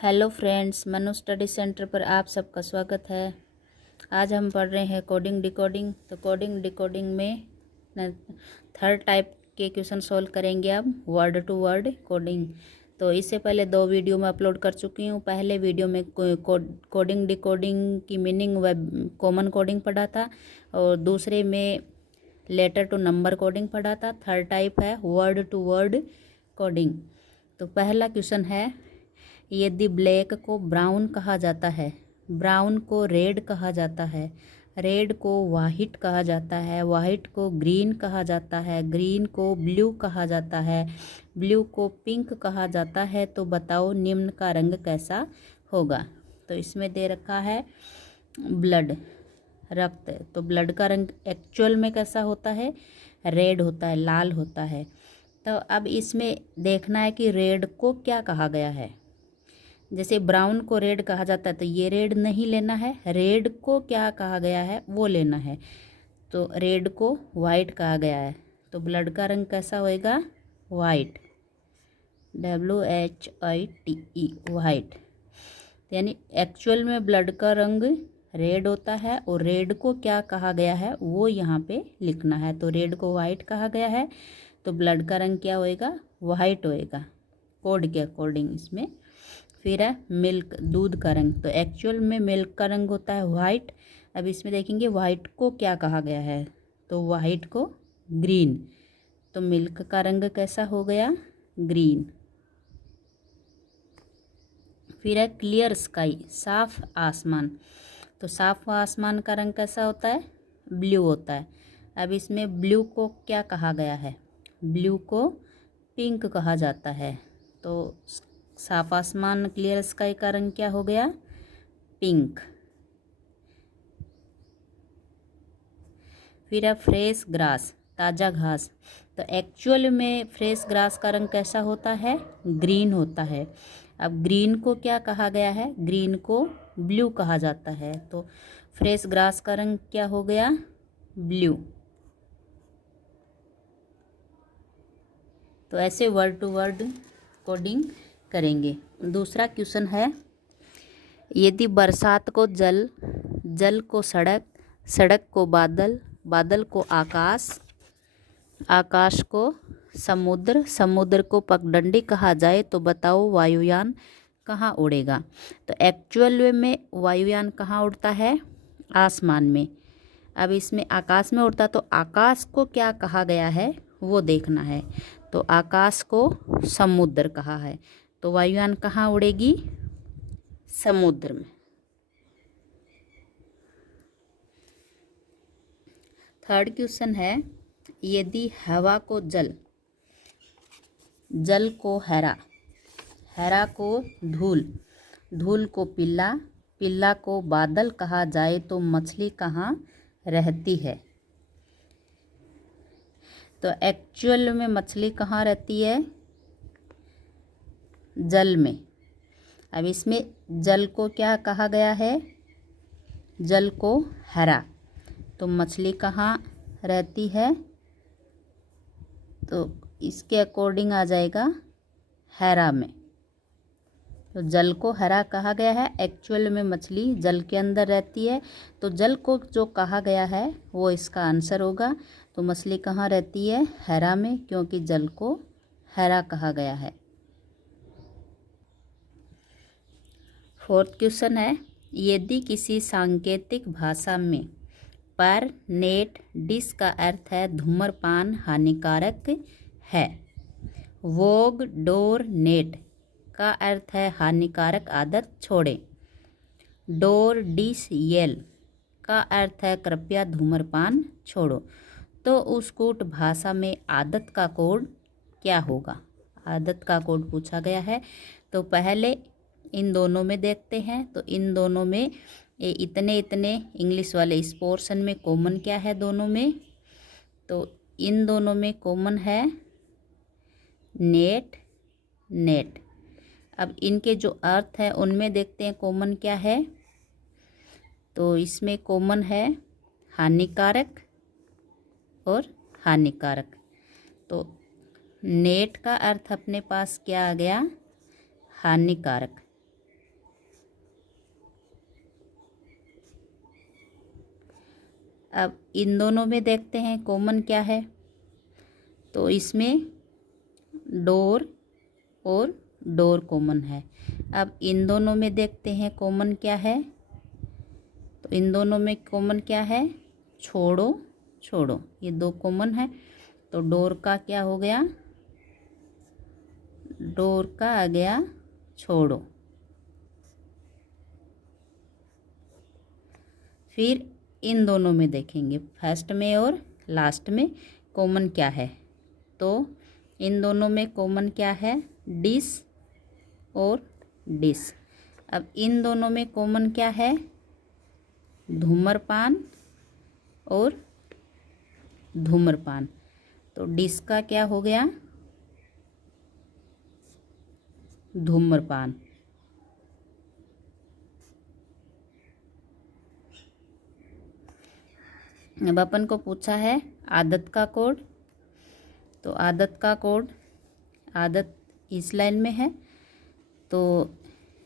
Hello friends, Manu study centre पर आप सबका स्वागत है। आज हम पढ़ रहे हैं कोडिंग डिकोडिंग। तो कोडिंग डिकोडिंग में थर्ड टाइप के क्वेश्चन सॉल्व करेंगे अब, वर्ड टू वर्ड कोडिंग। तो इससे पहले 2 वीडियो में अपलोड कर चुकी हूँ। पहले वीडियो में कोडिंग डिकोडिंग की मीनिंग व कॉमन कोडिंग पढ़ा था, और दूसरे में लेटर टू नंबर कोडिंग पढ़ा था। थर्ड टाइप है वर्ड टू वर्ड कोडिंग। तो पहला क्वेश्चन है, यदि ब्लैक को ब्राउन कहा जाता है, ब्राउन को रेड कहा जाता है, रेड को वाइट कहा जाता है, वाइट को ग्रीन कहा जाता है, ग्रीन को ब्लू कहा जाता है, ब्लू को पिंक कहा जाता है, तो बताओ निम्न का रंग कैसा होगा। तो इसमें दे रखा है ब्लड, रक्त। तो ब्लड का रंग एक्चुअल में कैसा होता है? रेड होता है, लाल होता है। तो अब इसमें देखना है कि रेड को क्या कहा गया है। जैसे ब्राउन को रेड कहा जाता है, तो ये रेड नहीं लेना है, रेड को क्या कहा गया है वो लेना है। तो रेड को वाइट कहा गया है, तो ब्लड का रंग कैसा होएगा? White, WHITE, white. यानी एक्चुअल में ब्लड का रंग रेड होता है, और रेड को क्या कहा गया है वो यहाँ पे लिखना है। तो रेड को वाइट कहा गया है, तो ब्लड का रंग क्या होएगा? वाइट होएगा, कोड के अकॉर्डिंग इसमें। फिर है मिल्क, दूध का रंग। तो एक्चुअल में मिल्क का रंग होता है वाइट। अब इसमें देखेंगे वाइट को क्या कहा गया है, तो वाइट को ग्रीन। तो मिल्क का रंग कैसा हो गया? ग्रीन। फिर है क्लियर स्काई, साफ आसमान। तो साफ आसमान का रंग कैसा होता है? ब्लू होता है। अब इसमें ब्लू को क्या कहा गया है? ब्लू को पिंक कहा जाता है। तो साफ आसमान, क्लियर स्काई का रंग क्या हो गया? पिंक। फिर है फ्रेश ग्रास, ताज़ा घास। तो एक्चुअल में फ्रेश ग्रास का रंग कैसा होता है? ग्रीन होता है। अब ग्रीन को क्या कहा गया है? ग्रीन को ब्लू कहा जाता है। तो फ्रेश ग्रास का रंग क्या हो गया? ब्लू। तो ऐसे वर्ड टू वर्ड कोडिंग करेंगे। दूसरा क्वेश्चन है, यदि बरसात को जल, जल को सड़क, सड़क को बादल, बादल को आकाश, आकाश को समुद्र, समुद्र को पगडंडी कहा जाए, तो बताओ वायुयान कहाँ उड़ेगा। तो एक्चुअल में वायुयान कहाँ उड़ता है? आसमान में। अब इसमें आकाश में उड़ता, तो आकाश को क्या कहा गया है वो देखना है। तो आकाश को समुद्र कहा है, तो वायुयान कहाँ उड़ेगी? समुद्र में। थर्ड क्वेश्चन है, यदि हवा को जल, जल को हरा, हरा को धूल, धूल को पीला, पीला को बादल कहा जाए, तो मछली कहाँ रहती है? तो एक्चुअल में मछली कहाँ रहती है? जल में। अब इसमें जल को क्या कहा गया है? जल को हरा, तो मछली कहाँ रहती है? तो इसके अकॉर्डिंग आ जाएगा हरा में। तो जल को हरा कहा गया है, एक्चुअल में मछली जल के अंदर रहती है। तो जल को जो कहा गया है वो इसका आंसर होगा। तो मछली कहाँ रहती है? हरा में, क्योंकि जल को हरा कहा गया है। फोर्थ क्वेश्चन है, यदि किसी सांकेतिक भाषा में पर नेट डिश का अर्थ है धूम्रपान हानिकारक है, वोग डोर नेट का अर्थ है हानिकारक आदत छोड़ें, डोर डिश येल का अर्थ है कृपया धूम्रपान छोड़ो, तो उस कूट भाषा में आदत का कोड क्या होगा? आदत का कोड पूछा गया है। तो पहले इन दोनों में देखते हैं। तो इन दोनों में इतने इतने इंग्लिश वाले इस पोर्शन में कॉमन क्या है दोनों में? तो इन दोनों में कॉमन है नेट, नेट। अब इनके जो अर्थ है उनमें देखते हैं कॉमन क्या है। तो इसमें कॉमन है हानिकारक और हानिकारक। तो नेट का अर्थ अपने पास क्या आ गया? हानिकारक। अब इन दोनों में देखते हैं कॉमन क्या है। तो इसमें डोर और डोर कॉमन है। अब इन दोनों में देखते हैं कॉमन क्या है। तो इन दोनों में कॉमन क्या है, छोड़ो छोड़ो, ये दो कॉमन है। तो डोर का क्या हो गया, डोर का आ गया छोड़ो। फिर इन दोनों में देखेंगे फर्स्ट में और लास्ट में कॉमन क्या है। तो इन दोनों में कॉमन क्या है, डिश और डिश। अब इन दोनों में कॉमन क्या है, धूम्रपान और धूम्रपान। तो डिश का क्या हो गया, धूम्रपान। अब अपन को पूछा है आदत का कोड। तो आदत का कोड, आदत इस लाइन में है। तो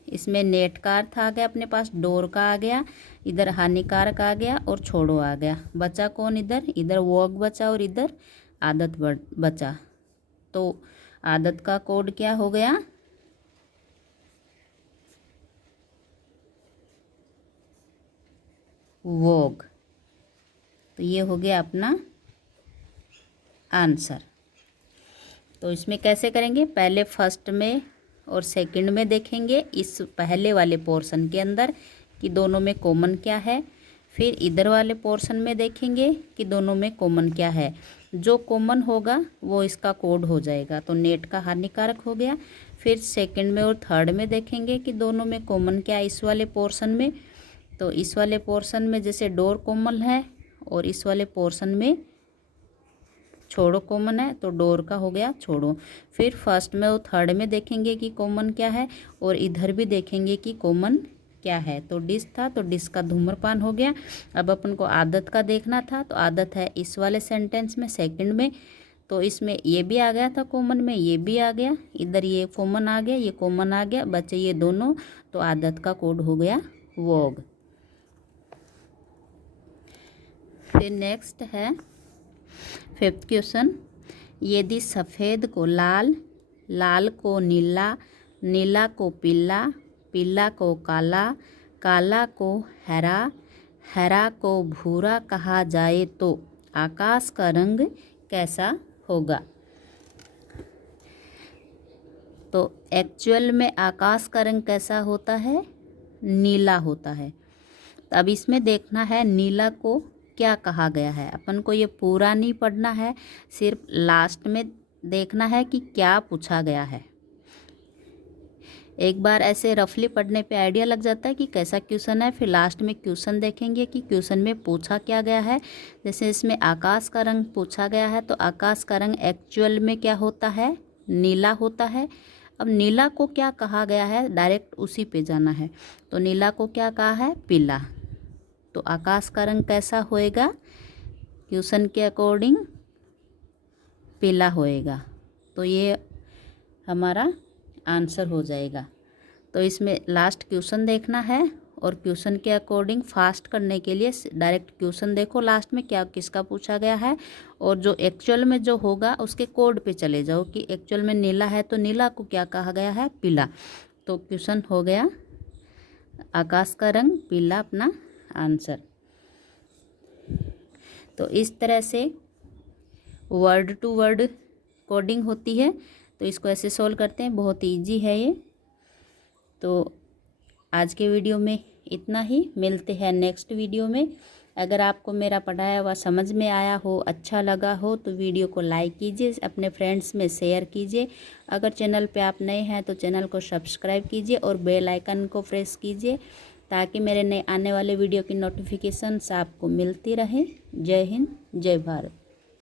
इसमें नेट का अर्थ आ गया अपने पास, डोर का आ गया, इधर हानिकारक आ गया और छोड़ो आ गया। बचा कौन, इधर वॉक बचा और इधर आदत बचा। तो आदत का कोड क्या हो गया, वॉक। तो ये हो गया अपना आंसर। तो इसमें कैसे करेंगे, पहले फर्स्ट में और सेकंड में देखेंगे इस पहले वाले पोर्शन के अंदर कि दोनों में कॉमन क्या है। फिर इधर वाले पोर्शन में देखेंगे कि दोनों में कॉमन क्या है। जो कॉमन होगा वो इसका कोड हो जाएगा। तो नेट का हानिकारक हो गया। फिर सेकंड में और थर्ड में देखेंगे कि दोनों में कॉमन क्या है इस वाले पोर्शन में। तो इस वाले पोर्शन में जैसे डोर कॉमन है और इस वाले पोर्शन में छोड़ो कॉमन है, तो डोर का हो गया छोड़ो। फिर फर्स्ट में और थर्ड में देखेंगे कि कॉमन क्या है और इधर भी देखेंगे कि कॉमन क्या है। तो डिश था तो डिश का धूम्रपान हो गया। अब अपन को आदत का देखना था। तो आदत है इस वाले सेंटेंस में सेकंड में। तो इसमें ये भी आ गया था कॉमन में, ये भी आ गया, इधर ये कॉमन आ गया, ये कॉमन आ गया, बचे ये दोनों। तो आदत का कोड हो गया वॉग। फिर नेक्स्ट है फिफ्थ क्वेश्चन। यदि सफ़ेद को लाल, लाल को नीला, नीला को पीला, पीला को काला, काला को हरा, हरा को भूरा कहा जाए तो आकाश का रंग कैसा होगा। तो एक्चुअल में आकाश का रंग कैसा होता है, नीला होता है। अब इसमें देखना है नीला को क्या कहा गया है। अपन को ये पूरा नहीं पढ़ना है, सिर्फ लास्ट में देखना है कि क्या पूछा गया है। एक बार ऐसे रफली पढ़ने पे आइडिया लग जाता है कि कैसा क्वेश्चन है। फिर लास्ट में क्वेश्चन देखेंगे कि क्वेश्चन में पूछा क्या गया है। जैसे इसमें आकाश का रंग पूछा गया है, तो आकाश का रंग एक्चुअल में क्या होता है, नीला होता है। अब नीला को क्या कहा गया है, डायरेक्ट उसी पे जाना है। तो नीला को क्या कहा है, पीला। तो आकाश का रंग कैसा होएगा, क्वेश्चन के अकॉर्डिंग पीला होएगा। तो ये हमारा आंसर हो जाएगा। तो इसमें लास्ट क्वेश्चन देखना है और क्वेश्चन के अकॉर्डिंग फास्ट करने के लिए डायरेक्ट क्वेश्चन देखो लास्ट में क्या किसका पूछा गया है, और जो एक्चुअल में जो होगा उसके कोड पे चले जाओ कि एक्चुअल में नीला है तो नीला को क्या कहा गया है, पीला। तो क्वेश्चन हो गया आकाश का रंग पीला अपना आंसर। तो इस तरह से वर्ड टू वर्ड कोडिंग होती है। तो इसको ऐसे सोल्व करते हैं, बहुत इजी है ये। तो आज के वीडियो में इतना ही, मिलते हैं नेक्स्ट वीडियो में। अगर आपको मेरा पढ़ाया हुआ समझ में आया हो, अच्छा लगा हो, तो वीडियो को लाइक कीजिए, अपने फ्रेंड्स में शेयर कीजिए। अगर चैनल पे आप नए हैं तो चैनल को सब्सक्राइब कीजिए और बेल आइकन को प्रेस कीजिए ताकि मेरे नए आने वाले वीडियो की नोटिफिकेशंस आपको मिलती रहे। जय हिंद, जय भारत।